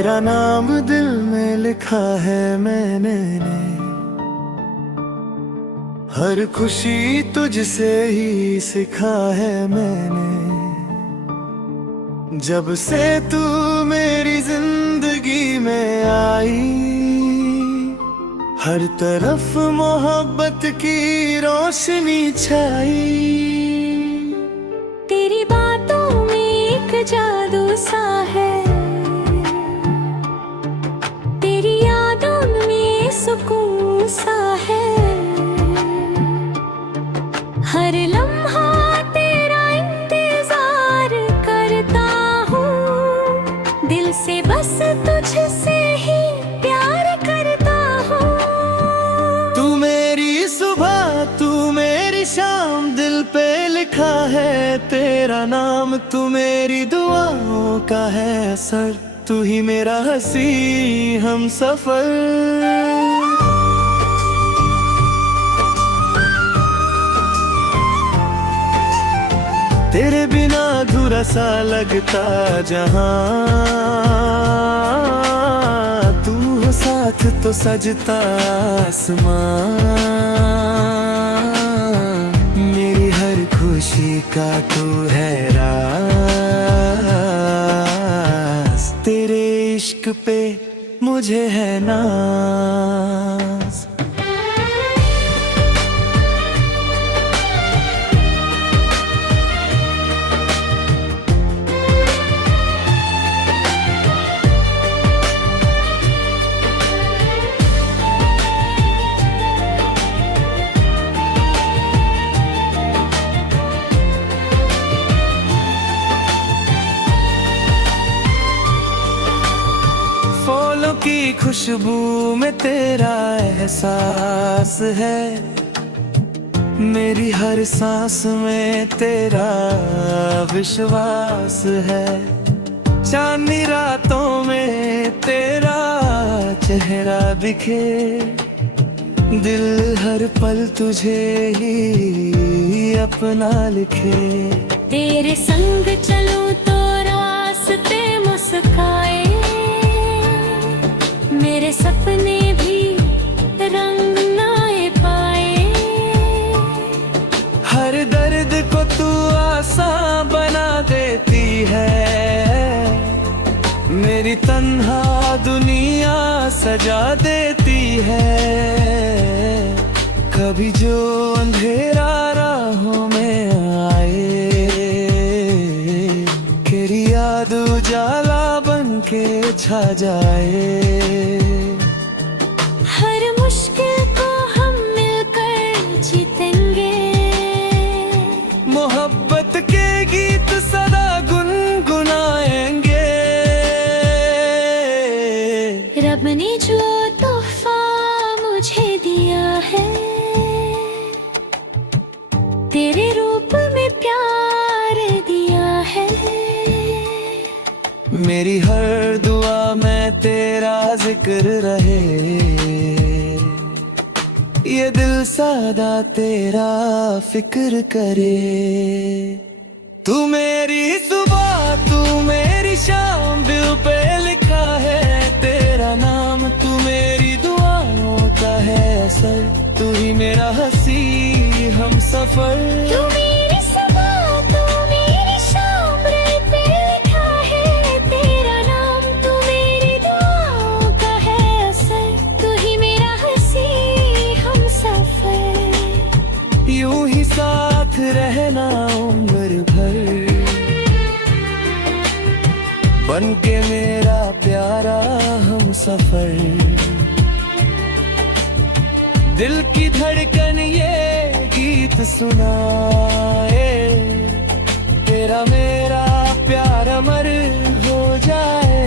तेरा नाम दिल में लिखा है मैंने, हर खुशी तुझसे ही सिखा है मैंने। जब से तू मेरी जिंदगी में आई, हर तरफ मोहब्बत की रोशनी छाई। तेरी बातों में एक जादू सा है, तेरी यादों में सुकून सा है। हर लम्हा तेरा इंतजार करता हूँ, दिल से बस तुझसे ही प्यार करता हूँ। तू मेरी सुबह, तू मेरी शाम, दिल पे लिखा है तेरा नाम। तू मेरी दुआओं का है असर, तू ही मेरा हंसी हम सफर। तेरे बिना अधूरा सा लगता जहां, तू हो साथ तो सजता आसमां। मेरी हर खुशी का तू है राज, तेरे इश्क पे मुझे है नाज। फूलों की खुशबू में तेरा एहसास है, मेरी हर सांस में तेरा विश्वास है। चांदनी रातों में तेरा चेहरा दिखे, दिल हर पल तुझे ही अपना लिखे। तेरे संग चलूं तो रास्ते मुस्काए, मेरे सपने भी रंग लाए पाए। हर दर्द को तू आसान बना देती है, मेरी तन्हा दुनिया सजा देती है। कभी जो अंधेरा राहों में आए, तेरी याद उजाला बन के छा जाए। हर मुश्किल को हम मिलकर जीतेंगे, मोहब्बत के गीत सदा गुनगुनाएंगे। रब ने जो तोहफा मुझे दिया है, तेरे रूप में प्यार दिया है। मेरी हर दुआ में तेरा जिक्र रहे, ये दिल सदा तेरा फिक्र करे। तू मेरी सुबह, तू मेरी शाम, दिल पे लिखा है तेरा नाम। तू मेरी दुआओं का है असर, तू ही मेरा हंसी हम सफर। तू मेरी सुबह, तू मेरी शाम, दिल पे लिखा है तेरा नाम। तू मेरी दुआओं का है असर, तू ही मेरा हंसी हम सफर। यूं ही साथ रहना उम्र भर, बन के मेरा प्यारा हम सफर। दिल की धड़कन ये गीत सुनाए, तेरा मेरा प्यार अमर हो जाए।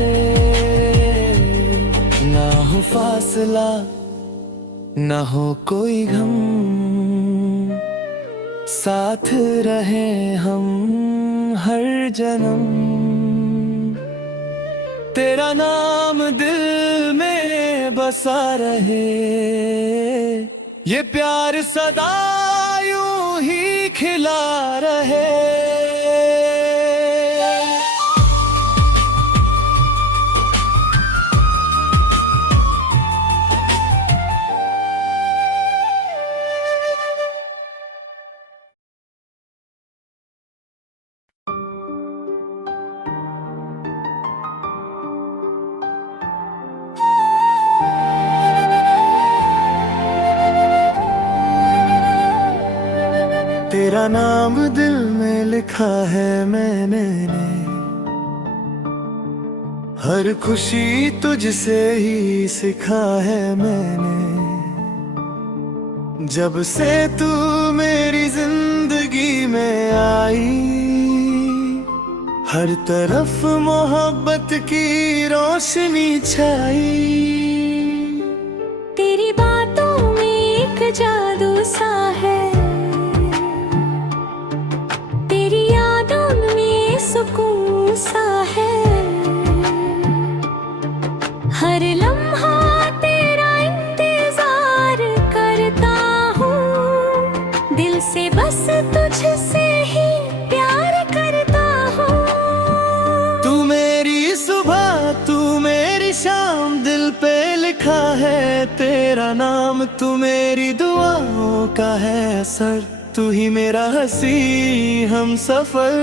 ना हो फासला, ना हो कोई गम, साथ रहे हम हर जन्म। तेरा नाम दिल में बसा रहे, ये प्यार सदा यूं ही खिला रहे। तेरा नाम दिल में लिखा है मैंने, हर खुशी तुझसे ही सिखा है मैंने। जब से तू मेरी जिंदगी में आई, हर तरफ मोहब्बत की रोशनी छाई। तेरी बातों में एक जादू सा है, तेरी यादों में सुकून सा है। हर लम्हा तेरा इंतजार करता हूँ, दिल से बस तुझसे ही प्यार करता हूँ। तू मेरी सुबह, तू मेरी शाम, दिल पे लिखा है तेरा नाम। तू मेरी दुआओं का है असर, तू ही मेरा हंसी हम सफर।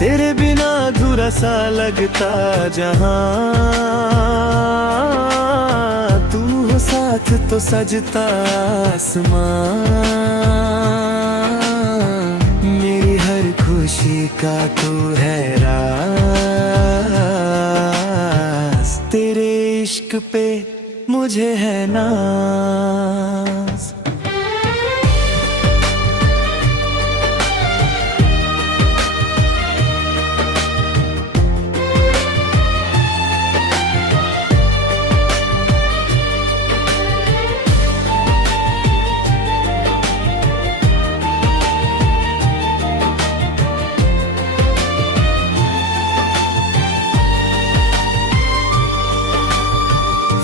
तेरे बिना अधूरा सा लगता जहां, तू हो साथ तो सजता आसमां। मेरी हर खुशी का तू है राज, तेरे इश्क पे मुझे है नाज।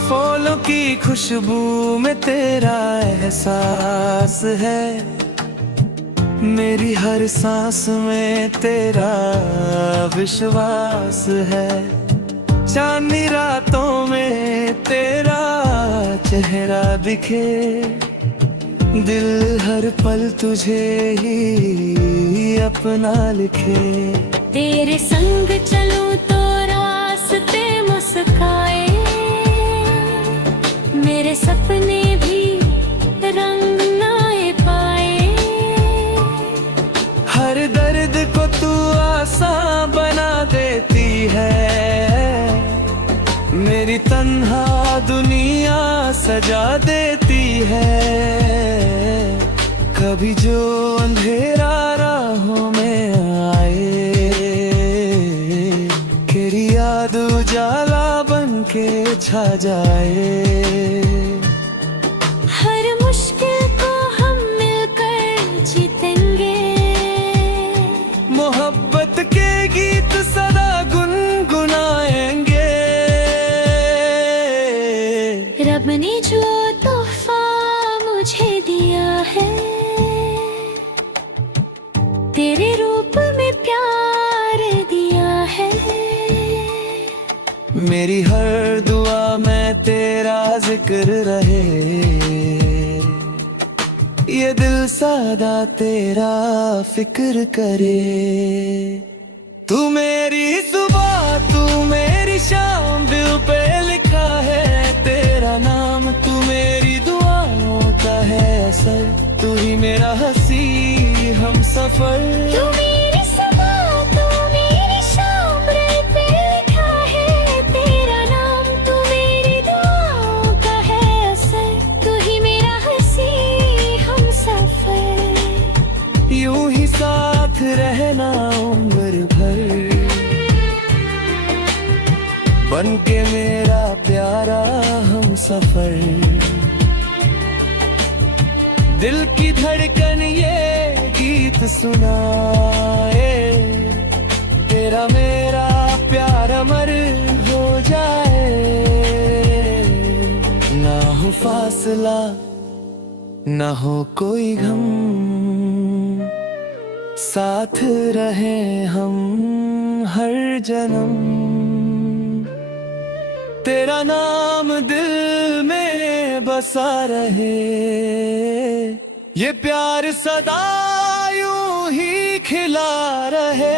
फूलों की खुशबू में तेरा एहसास है, मेरी हर सांस में तेरा विश्वास है। चांदनी रातों में तेरा चेहरा दिखे, दिल हर पल तुझे ही अपना लिखे। तेरे संग चलूं तो रास्ते मुस्काए, मेरे सपने भी रंग नाए पाए। हर दर्द को तू आसान बना देती है, मेरी तन्हा दुनिया सजा देती है। कभी जो अंधेरा राहों में आए, तेरी याद उजाला बन के छा जाए। हर मुश्किल को हम मिलकर जीतेंगे, मोहब्बत के गीत सदा गुनगुनाएंगे। रब ने जो तोहफा मुझे दिया है, तेरे रूप में प्यार दिया है। मेरी हर दुआ में तेरा जिक्र रहे, ये दिल सादा तेरा फिक्र करे। तू मेरी सुबह, तू मेरी शाम, दिल पे लिखा है तेरा नाम। तू मेरी दुआओं का है असर, तू ही मेरा हंसी हम सफर। तू मेरी सुबह, तू मेरी शाम, दिल पे लिखा है तेरा नाम। तू मेरी दुआओं का है असर, तू ही मेरा हंसी हम सफर। यूं ही साथ रहना उम्र भर, बन के मेरा प्यारा हम सफर। दिल की धड़कन ये गीत सुनाए, तेरा मेरा प्यार अमर हो जाए। ना हो फासला, ना हो कोई गम, साथ रहे हम हर जन्म। तेरा नाम दिल में बसा रहे, ये प्यार सदा यूं ही खिला रहे।